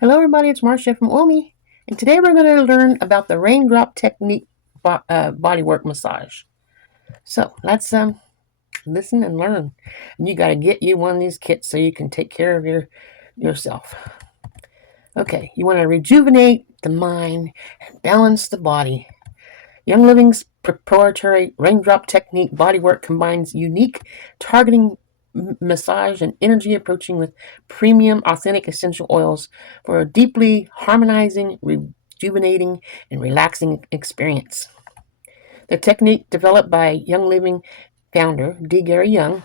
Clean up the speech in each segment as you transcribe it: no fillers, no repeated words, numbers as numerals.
Hello everybody, it's Marcia from OMI, and today we're going to learn about the raindrop technique bodywork massage. So let's listen and learn. And you got to get you one of these kits so you can take care of yourself. Okay, you want to rejuvenate the mind and balance the body. Young Living's proprietary raindrop technique bodywork combines unique targeting massage and energy approaching with premium authentic essential oils for a deeply harmonizing, rejuvenating, and relaxing experience. The technique developed by Young Living founder D. Gary Young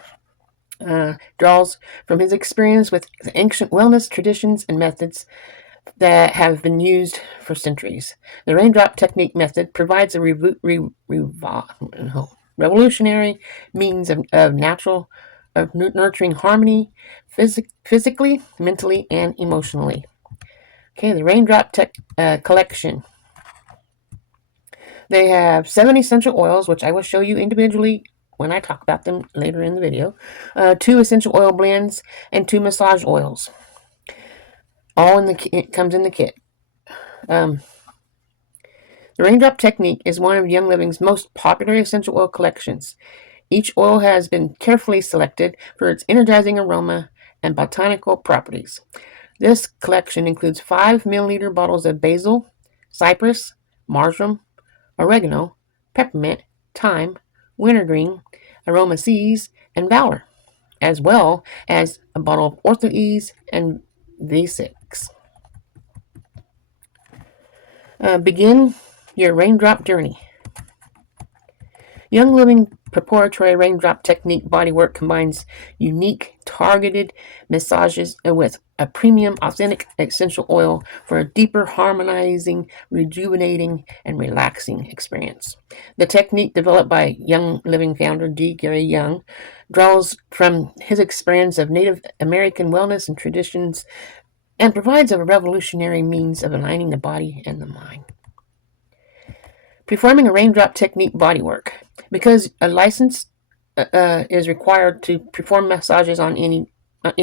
draws from his experience with ancient wellness traditions and methods that have been used for centuries. The raindrop technique method provides a revolutionary means of nurturing harmony physically, mentally, and emotionally. Okay, the raindrop collection. They have 7 essential oils, which I will show you individually when I talk about them later in the video, 2 essential oil blends, and 2 massage oils. All in it comes in the kit. The Raindrop technique is one of Young Living's most popular essential oil collections. Each oil has been carefully selected for its energizing aroma and botanical properties. This collection includes 5 milliliter bottles of basil, cypress, marjoram, oregano, peppermint, thyme, wintergreen, aroma seas, and valor, as well as a bottle of ortho-ease and V6. Begin your raindrop journey. Young Living proprietary raindrop technique bodywork combines unique targeted massages with a premium authentic essential oil for a deeper harmonizing, rejuvenating, and relaxing experience. The technique developed by Young Living founder D. Gary Young draws from his experience of Native American wellness and traditions and provides a revolutionary means of aligning the body and the mind. Performing a raindrop technique bodywork. Because a license is required to perform massages in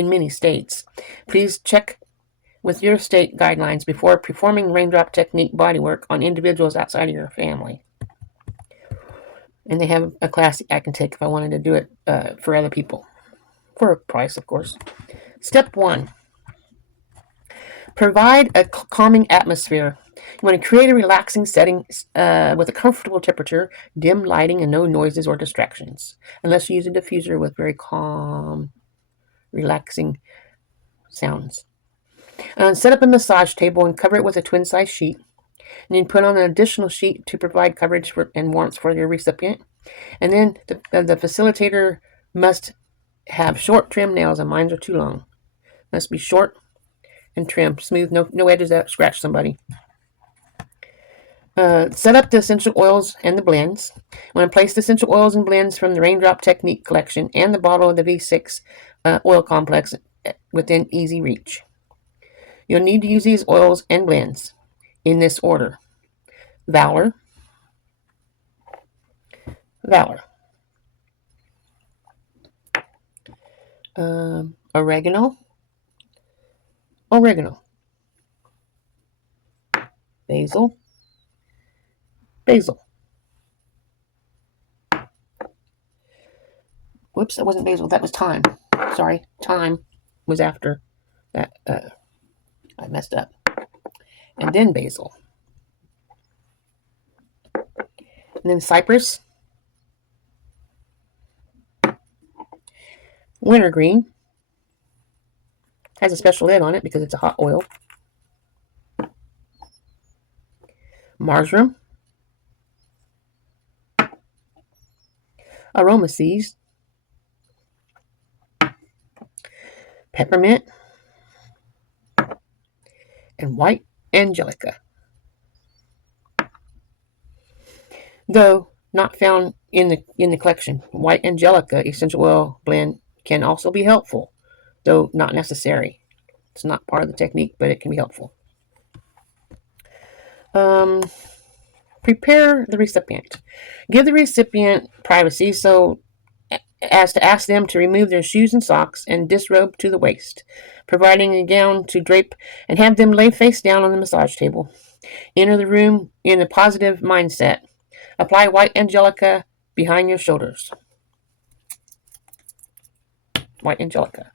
many states, please check with your state guidelines before performing raindrop technique bodywork on individuals outside of your family. And they have a class I can take if I wanted to do it for other people, for a price, of course. Step 1. Provide a calming atmosphere. You want to create a relaxing setting with a comfortable temperature, dim lighting, and no noises or distractions, unless you use a diffuser with very calm, relaxing sounds. Set up a massage table and cover it with a twin-size sheet. And then put on an additional sheet to provide coverage and warmth for your recipient. And then the facilitator must have short trim nails, and mine are too long. Must be short and trim, smooth, no edges that scratch somebody. Set up the essential oils and the blends. You want to place the essential oils and blends from the Raindrop Technique collection and the bottle of the V6 oil complex within easy reach. You'll need to use these oils and blends in this order: Valor, oregano, basil, Whoops, that wasn't basil. That was thyme. Sorry, thyme was after that. I messed up. And then basil. And then cypress, wintergreen. Has a special lid on it because it's a hot oil. Marjoram, aroma seeds, peppermint, and white angelica. Though not found in the collection, white angelica essential oil blend can also be helpful, though not necessary. It's not part of the technique, but it can be helpful. Prepare the recipient. Give the recipient privacy so as to ask them to remove their shoes and socks and disrobe to the waist, providing a gown to drape and have them lay face down on the massage table. Enter the room in a positive mindset. Apply white angelica behind your shoulders. White angelica.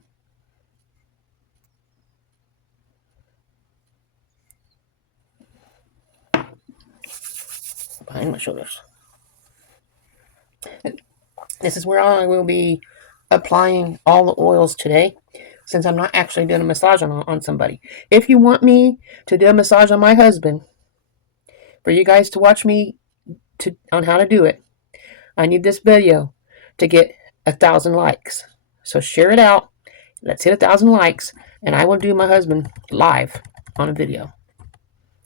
Behind my shoulders. This is where I will be applying all the oils today, since I'm not actually doing a massage on somebody. If you want me to do a massage on my husband, for you guys to watch me on how to do it, I need this video to get 1,000 likes. So share it out. Let's hit 1,000 likes, and I will do my husband live on a video.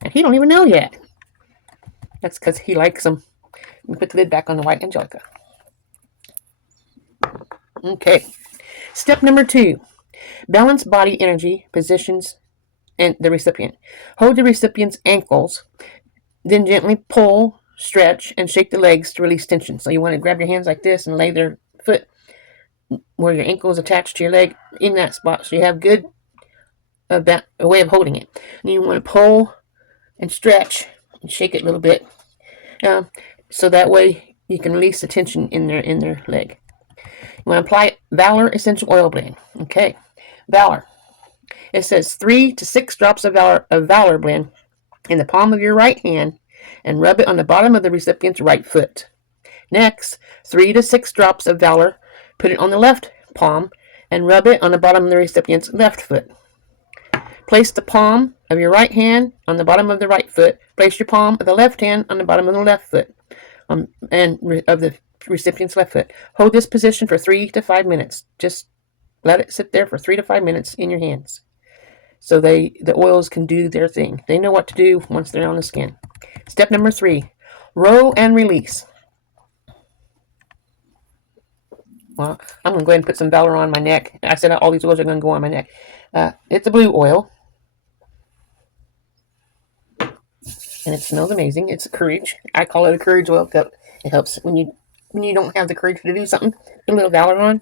And he don't even know yet. That's because he likes them. Let me put the lid back on the white angelica. Okay. Step number 2. Balance body energy positions and the recipient. Hold the recipient's ankles, then gently pull, stretch, and shake the legs to release tension. So you want to grab your hands like this and lay their foot where your ankle is attached to your leg in that spot. So you have good a way of holding it. And you want to pull and stretch and shake it a little bit, so that way you can release the tension in their leg. You want to apply Valor Essential Oil Blend. Okay, Valor. It says 3 to 6 drops of Valor blend in the palm of your right hand and rub it on the bottom of the recipient's right foot. Next, 3 to 6 drops of Valor, put it on the left palm and rub it on the bottom of the recipient's left foot. Place the palm of your right hand on the bottom of the right foot. Place your palm of the left hand on the bottom of the left foot, and of the recipient's left foot. Hold this position for 3 to 5 minutes. Just let it sit there for 3 to 5 minutes in your hands, so the oils can do their thing. They know what to do once they're on the skin. Step number 3, roll and release. Well, I'm going to go ahead and put some Valor on my neck. I said all these oils are going to go on my neck. It's a blue oil, and it smells amazing. It's a courage. I call it a courage oil. It helps when you don't have the courage to do something. Put a little Valor on,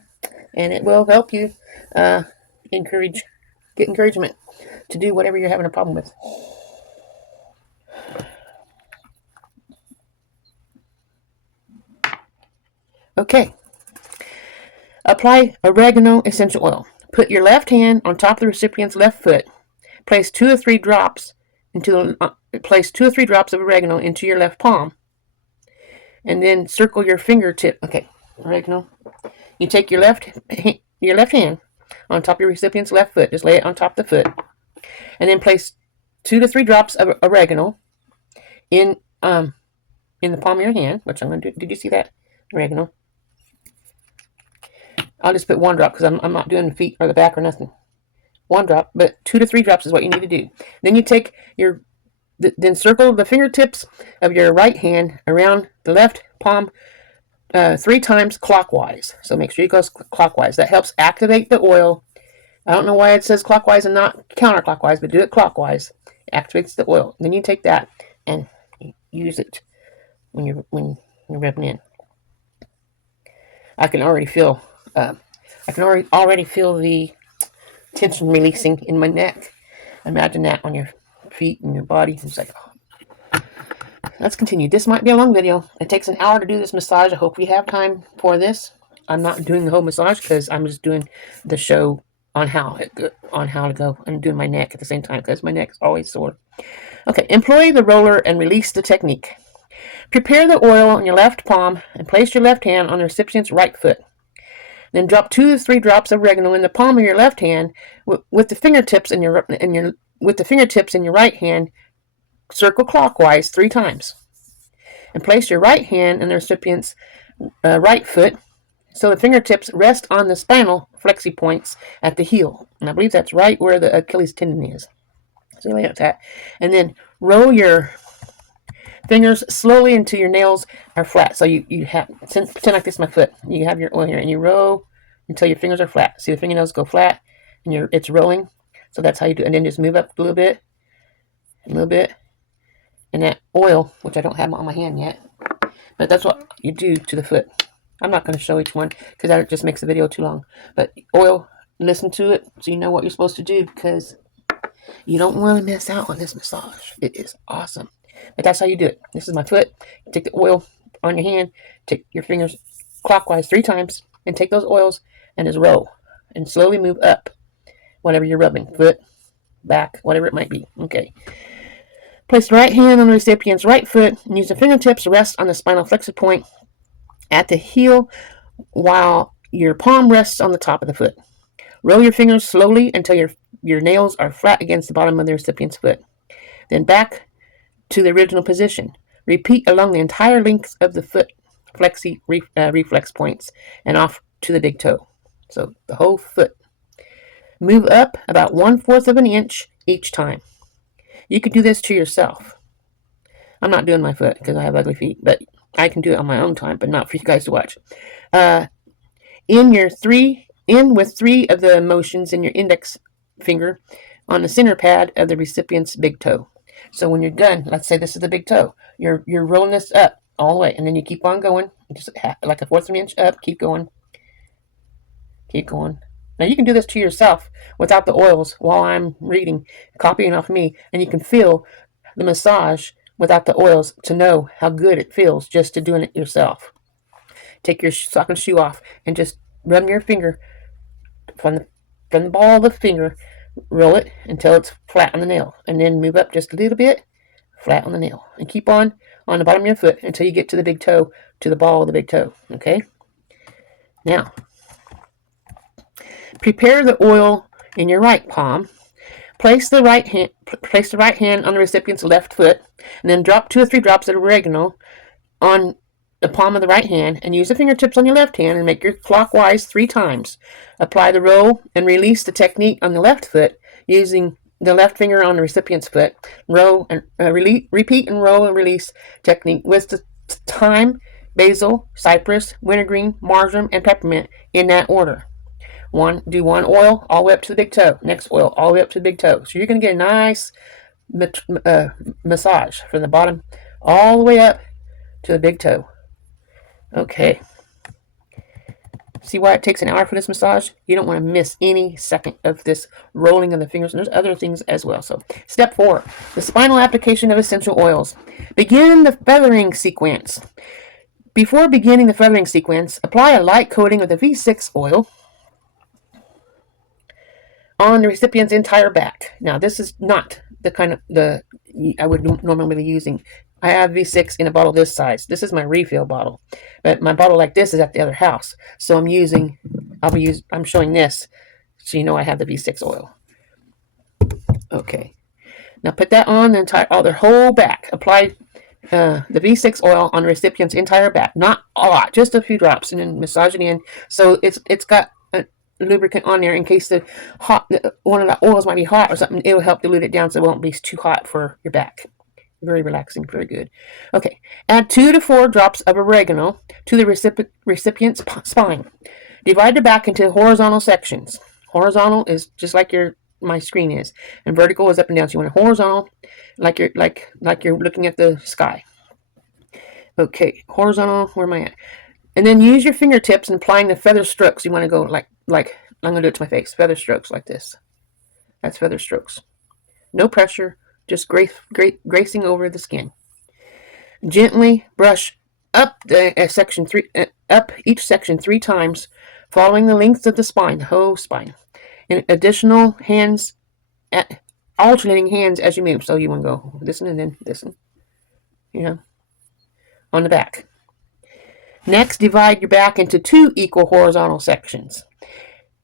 and it will help you get encouragement to do whatever you're having a problem with. Okay. Apply oregano essential oil. Put your left hand on top of the recipient's left foot. Place 2 or 3 drops of oregano into your left palm, and then circle your fingertip. Okay, oregano. You take your left hand on top of your recipient's left foot. Just lay it on top of the foot, and then place 2 to 3 drops of oregano in the palm of your hand. Which I'm going to do. Did you see that? Oregano. I'll just put 1 drop because I'm not doing the feet or the back or nothing. 1 drop, but 2 to 3 drops is what you need to do. Then you take then circle the fingertips of your right hand around the left palm 3 times clockwise. So make sure it goes clockwise. That helps activate the oil. I don't know why it says clockwise and not counterclockwise, but do it clockwise. It activates the oil. Then you take that and use it when you're rubbing in. I can already feel the tension releasing in my neck. Imagine that on your feet and your body. It's like, oh. Let's continue. This might be a long video. It takes an hour to do this massage. I hope we have time for this. I'm not doing the whole massage because I'm just doing the show on how to go. I'm doing my neck at the same time because my neck is always sore. Okay, employ the roller and release the technique. Prepare the oil on your left palm and place your left hand on the recipient's right foot. Then drop 2 to 3 drops of oregano in the palm of your left hand with the fingertips in your right hand. Circle clockwise 3 times, and place your right hand on the recipient's right foot, so the fingertips rest on the spinal flexi points at the heel, and I believe that's right where the Achilles tendon is. So lay out that, and then roll your fingers slowly until your nails are flat. So you have, pretend like this is my foot. You have your oil here, and you roll until your fingers are flat. See the fingernails go flat, and it's rolling. So that's how you do it. And then just move up a little bit, and that oil, which I don't have on my hand yet, but that's what you do to the foot. I'm not going to show each one because that just makes the video too long. But oil, listen to it so you know what you're supposed to do, because you don't want to miss out on this massage. It is awesome. But that's how you do it. This is my foot. Take the oil on your hand. Take your fingers clockwise 3 times. And take those oils and just roll. And slowly move up. Whatever you're rubbing. Foot, back, whatever it might be. Okay. Place the right hand on the recipient's right foot and use the fingertips to rest on the spinal flexor point at the heel while your palm rests on the top of the foot. Roll your fingers slowly until your nails are flat against the bottom of the recipient's foot. Then back to the original position. Repeat along the entire length of the foot flexi reflex points and off to the big toe. So the whole foot. Move up about 1/4 of an inch each time. You can do this to yourself. I'm not doing my foot because I have ugly feet, but I can do it on my own time, but not for you guys to watch. In with 3 of the motions in your index finger on the center pad of the recipient's big toe. So when you're done, let's say this is the big toe, you're rolling this up all the way, and then you keep on going, just like a 1/4 of an inch up. Keep going. Keep going. Now you can do this to yourself without the oils while I'm reading, copying off me, and you can feel the massage without the oils to know how good it feels just to doing it yourself. Take your sock and shoe off and just rub your finger from the ball of the finger, roll it until it's flat on the nail, and then move up just a little bit, flat on the nail, and keep on the bottom of your foot until you get to the big toe, to the ball of the big toe. Okay? Now, prepare the oil in your right palm. Place the right hand on the recipient's left foot, and then drop 2 or 3 drops of oregano on the palm of the right hand, and use the fingertips on your left hand and make your clockwise 3 times. Apply the roll and release the technique on the left foot using the left finger on the recipient's foot. Roll and repeat and roll and release technique with the thyme, basil, cypress, wintergreen, marjoram, and peppermint in that order. Do 1 oil all the way up to the big toe. Next oil all the way up to the big toe. So you're going to get a nice massage from the bottom all the way up to the big toe. Okay. See why it takes an hour for this massage? You don't want to miss any second of this rolling of the fingers. And there's other things as well. So step 4, the spinal application of essential oils. Begin the feathering sequence. Before beginning the feathering sequence, apply a light coating of the V6 oil on the recipient's entire back. Now, this is not the kind of I would normally be using. I have V6 in a bottle this size. This is my refill bottle, but my bottle like this is at the other house. So I'm showing this, so you know I have the V6 oil. Okay, now put that on their whole back. Apply the V6 oil on the recipient's entire back, not a lot, just a few drops, and then massage it in. So it's got lubricant on there in case one of the oils might be hot or something. It'll help dilute it down so it won't be too hot for your back. Very relaxing, very good. Okay, add 2 to 4 drops of oregano to the recipient's spine. Divide the back into horizontal sections. Horizontal is just like my screen is, and vertical is up and down. So you want a horizontal, like you're looking at the sky. Okay, horizontal. Where am I at? And then use your fingertips and applying the feather strokes. You want to go like I'm going to do it to my face. Feather strokes like this. That's feather strokes. No pressure, just gracing over the skin. Gently brush up up each section 3 times, following the length of the spine, the whole spine. And additional hands, alternating hands as you move. So you want to go this one and then this one. On the back. Next, divide your back into 2 equal horizontal sections,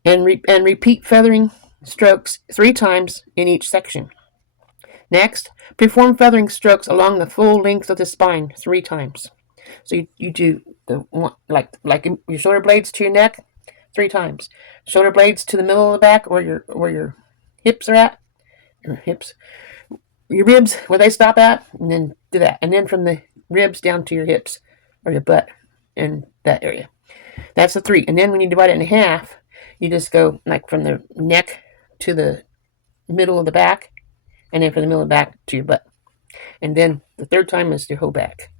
and repeat feathering strokes 3 times in each section. Next, perform feathering strokes along the full length of the spine 3 times. So you do the one like your shoulder blades to your neck 3 times, shoulder blades to the middle of the back where your hips are at, your ribs where they stop at, and then do that, and then from the ribs down to your hips or your butt in that area. That's the 3. And then when you divide it in half, you just go like from the neck to the middle of the back, and then from the middle of the back to your butt. And then the 3rd time is your whole back.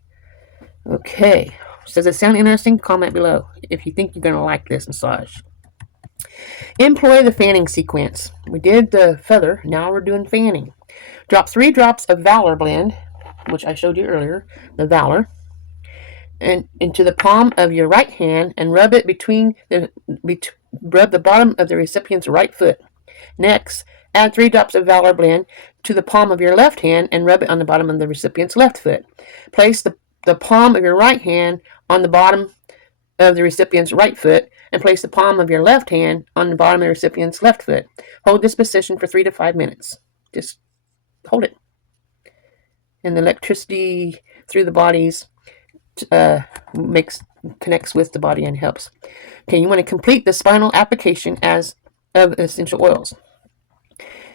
Okay. Does it sound interesting? Comment below if you think you're going to like this massage. Employ the fanning sequence. We did the feather. Now we're doing fanning. Drop 3 drops of Valor blend, which I showed you earlier, the Valor, and into the palm of your right hand and rub it rub the bottom of the recipient's right foot. Next, add 3 drops of Valor blend to the palm of your left hand and rub it on the bottom of the recipient's left foot. Place the palm of your right hand on the bottom of the recipient's right foot and place the palm of your left hand on the bottom of the recipient's left foot. Hold this position for 3 to 5 minutes. Just hold it. And the electricity through the bodies connects with the body and helps. Okay, you want to complete the spinal application of essential oils.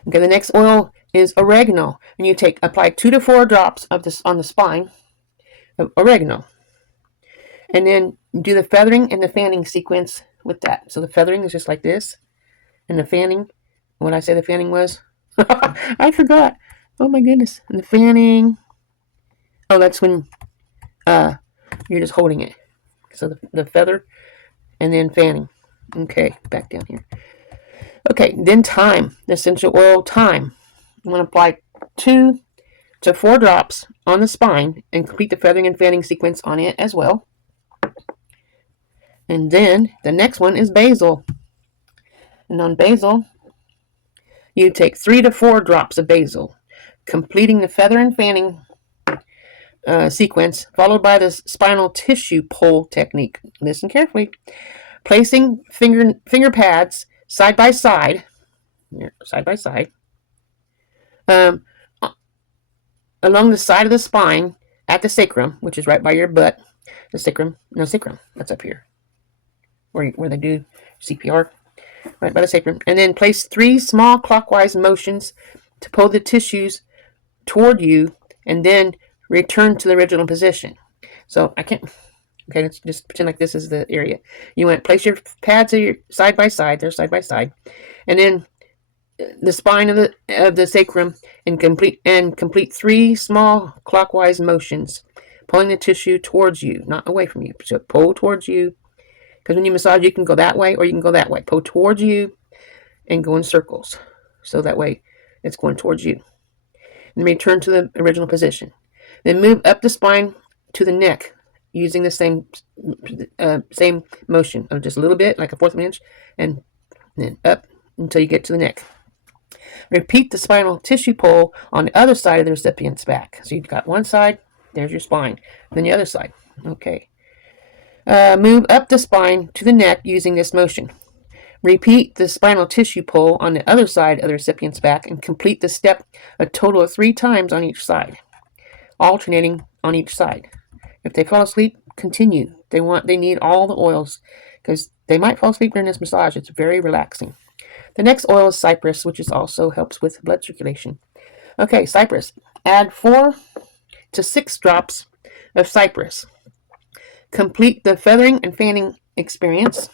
Okay, the next oil is oregano, and you apply 2 to 4 drops of this on the spine of oregano, and then do the feathering and the fanning sequence with that. So the feathering is just like this, and the fanning. What I said the fanning was, I forgot. Oh my goodness! And the fanning. Oh, that's when you're just holding it. So the feather, and then fanning. Okay, back down here. Okay, then thyme, the essential oil thyme. You want to apply 2 to 4 drops on the spine and complete the feathering and fanning sequence on it as well. And then the next one is basil. And on basil, you take 3 to 4 drops of basil, completing the feather and fanning sequence, followed by the spinal tissue pull technique. Listen carefully. Placing finger pads side by side, along the side of the spine at the sacrum, which is right by your butt. The sacrum, that's up here, where they do CPR, right by the sacrum. And then place 3 small clockwise motions to pull the tissues toward you, and then return to the original position. So I can't. Okay, let's just pretend like this is the area. You want to place your pads side by side. They're side by side, and then the spine of the sacrum, and complete 3 small clockwise motions, pulling the tissue towards you, not away from you. So pull towards you, because when you massage, you can go that way or you can go that way. Pull towards you and go in circles, so that way it's going towards you. And return to the original position. Then move up the spine to the neck, using the same motion of just a little bit, like a 1/4 of an inch, and then up until you get to the neck. Repeat the spinal tissue pull on the other side of the recipient's back. So you've got one side, there's your spine, then the other side. Okay. Move up the spine to the neck using this motion. Repeat the spinal tissue pull on the other side of the recipient's back and complete the step a total of 3 times on each side, alternating on each side. If they fall asleep, continue. They need all the oils because they might fall asleep during this massage. It's very relaxing. The next oil is cypress, which also helps with blood circulation. Okay, cypress. Add 4 to 6 drops of cypress. Complete the feathering and fanning experience.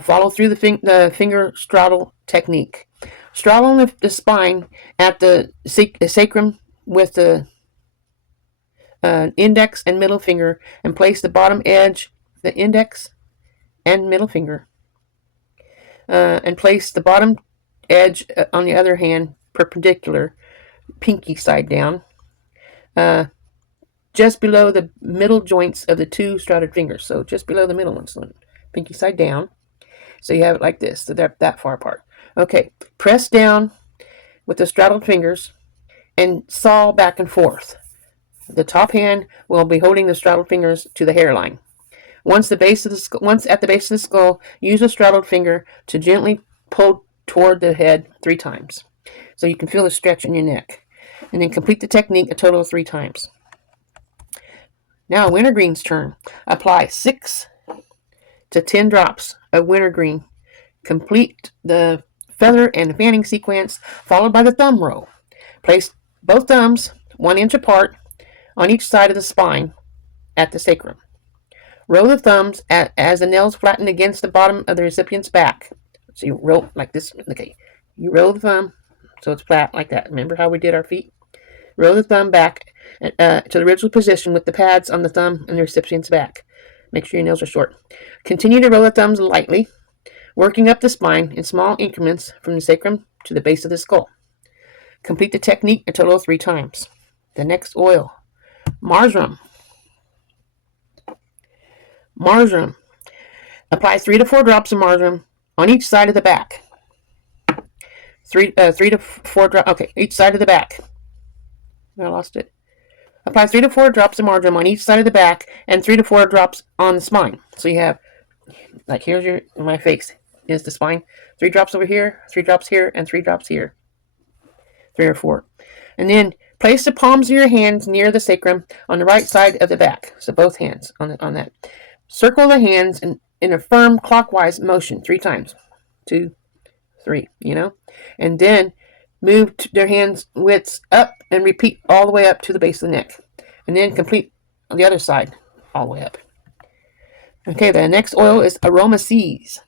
Follow through the finger straddle technique. Straddle the spine at the sacrum with the index and middle finger, and place the bottom edge, the index and middle finger, and place the bottom edge on the other hand perpendicular, pinky side down, just below the middle joints of the 2 straddled fingers. So just below the middle ones, so pinky side down. So you have it like this, so they're that far apart. Okay, press down with the straddled fingers and saw back and forth. The top hand will be holding the straddled fingers to the hairline. Once at the base of the skull, use the straddled finger to gently pull toward the head 3 times. So you can feel the stretch in your neck. And then complete the technique a total of 3 times. Now wintergreen's turn. Apply 6 to 10 drops of wintergreen. Complete the feather and fanning sequence, followed by the thumb roll. Place both thumbs 1 inch apart on each side of the spine at the sacrum. Roll the thumbs as the nails flatten against the bottom of the recipient's back. So you roll like this. Okay, you roll the thumb so it's flat like that. Remember how we did our feet? Roll the thumb back to the original position with the pads on the thumb and the recipient's back. Make sure your nails are short. Continue to roll the thumbs lightly, working up the spine in small increments from the sacrum to the base of the skull. Complete the technique a total of 3 times. The next oil, marjoram. Marjoram. Apply 3 to 4 drops of marjoram on each side of the back. 3 to 4 drops. Okay, each side of the back. I lost it. Apply 3 to 4 drops of marjoram on each side of the back and 3 to 4 drops on the spine. So you have, like, here's my face is the spine. 3 drops over here, 3 drops here, and 3 drops here. 3 or 4. And then place the palms of your hands near the sacrum on the right side of the back. So both hands on that. Circle the hands in a firm clockwise motion 3 times. 2, 3, and then move their hands widths up and repeat all the way up to the base of the neck, and then complete on the other side all the way up. Okay, the next oil is aroma seeds.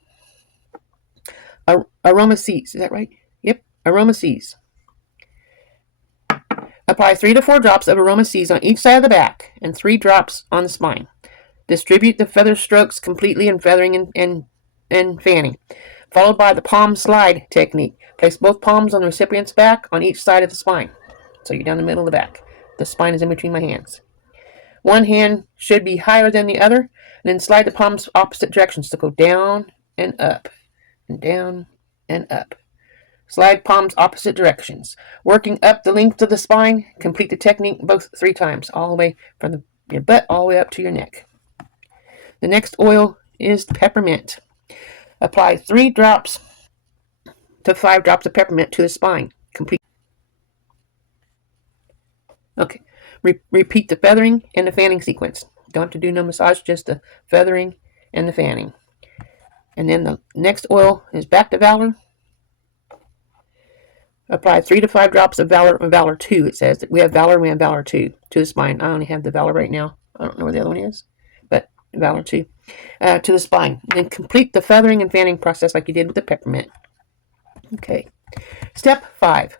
Aroma seeds, is that right? Yep, aroma seeds. Apply 3 to 4 drops of aroma seeds on each side of the back and 3 drops on the spine. Distribute the feather strokes completely in feathering and fanning, followed by the palm slide technique. Place both palms on the recipient's back on each side of the spine. So you're down the middle of the back. The spine is in between my hands. One hand should be higher than the other, and then slide the palms opposite directions to go down and up, and down and up. Slide palms opposite directions. Working up the length of the spine, complete the technique both 3 times, all the way from your butt all the way up to your neck. The next oil is peppermint. Apply 3 drops to 5 drops of peppermint to the spine. Complete. Okay. Repeat the feathering and the fanning sequence. Don't have to do no massage, just the feathering and the fanning. And then the next oil is back to Valor. Apply 3 to 5 drops of Valor and Valor 2. It says that we have Valor and we have Valor 2 to the spine. I only have the Valor right now. I don't know where the other one is, but Valor 2 to the spine. Then complete the feathering and fanning process like you did with the peppermint. Okay. Step 5.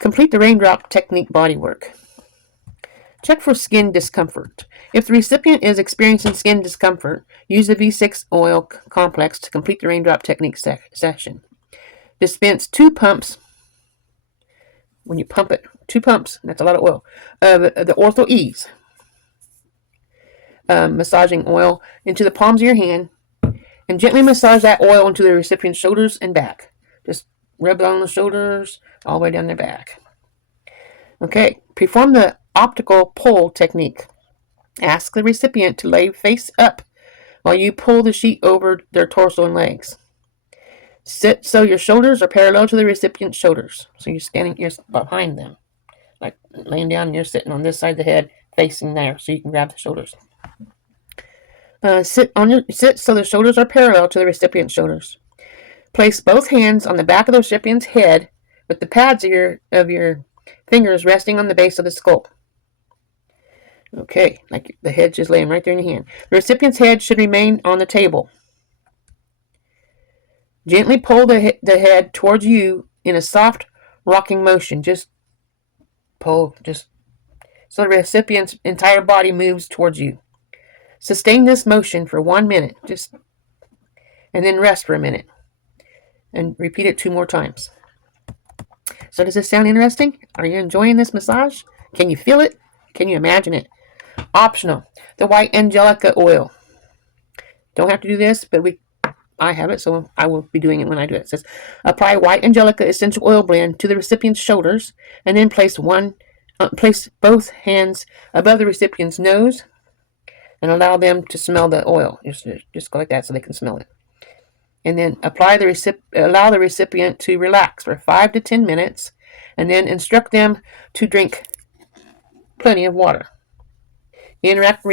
Complete the raindrop technique bodywork. Check for skin discomfort. If the recipient is experiencing skin discomfort, use the V6 oil complex to complete the raindrop technique session. Dispense 2 pumps. When you pump it, 2 pumps, that's a lot of oil, the Ortho Ease massaging oil into the palms of your hand, and gently massage that oil into the recipient's shoulders and back. Just rub it on the shoulders all the way down their back. Okay, perform the optical pull technique. Ask the recipient to lay face up while you pull the sheet over their torso and legs. Sit so your shoulders are parallel to the recipient's shoulders. So you're behind them, like laying down, and you're sitting on this side of the head, facing there, so you can grab the shoulders. Sit so the shoulders are parallel to the recipient's shoulders. Place both hands on the back of the recipient's head with the pads of your fingers resting on the base of the skull. Okay, like the head just laying right there in your hand. The recipient's head should remain on the table. Gently pull the head towards you in a soft rocking motion. Just pull, so the recipient's entire body moves towards you. Sustain this motion for 1 minute, and then rest for a minute. And repeat it 2 more times. So does this sound interesting? Are you enjoying this massage? Can you feel it? Can you imagine it? Optional, the white angelica oil. Don't have to do this, but I have it, so I will be doing it when I do it. It says, apply white angelica essential oil blend to the recipient's shoulders, and then place both hands above the recipient's nose, and allow them to smell the oil. Just go like that so they can smell it. And then allow the recipient to relax for 5 to 10 minutes, and then instruct them to drink plenty of water. Instruct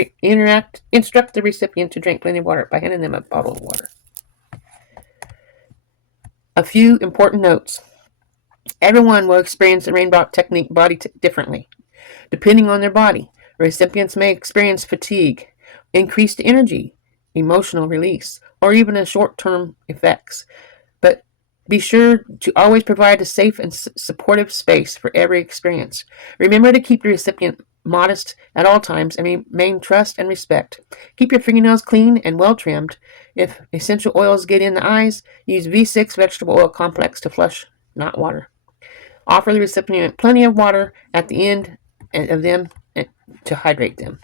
the recipient to drink plenty of water by handing them a bottle of water. A few important notes. Everyone will experience the raindrop technique differently. Depending on their body, recipients may experience fatigue, increased energy, emotional release, or even a short-term effects. But be sure to always provide a safe and supportive space for every experience. Remember to keep the recipient modest at all times and remain trust and respect. Keep your fingernails clean and well trimmed. If essential oils get in the eyes, use V6 vegetable oil complex to flush, not water. Offer the recipient plenty of water at the end of them to hydrate them.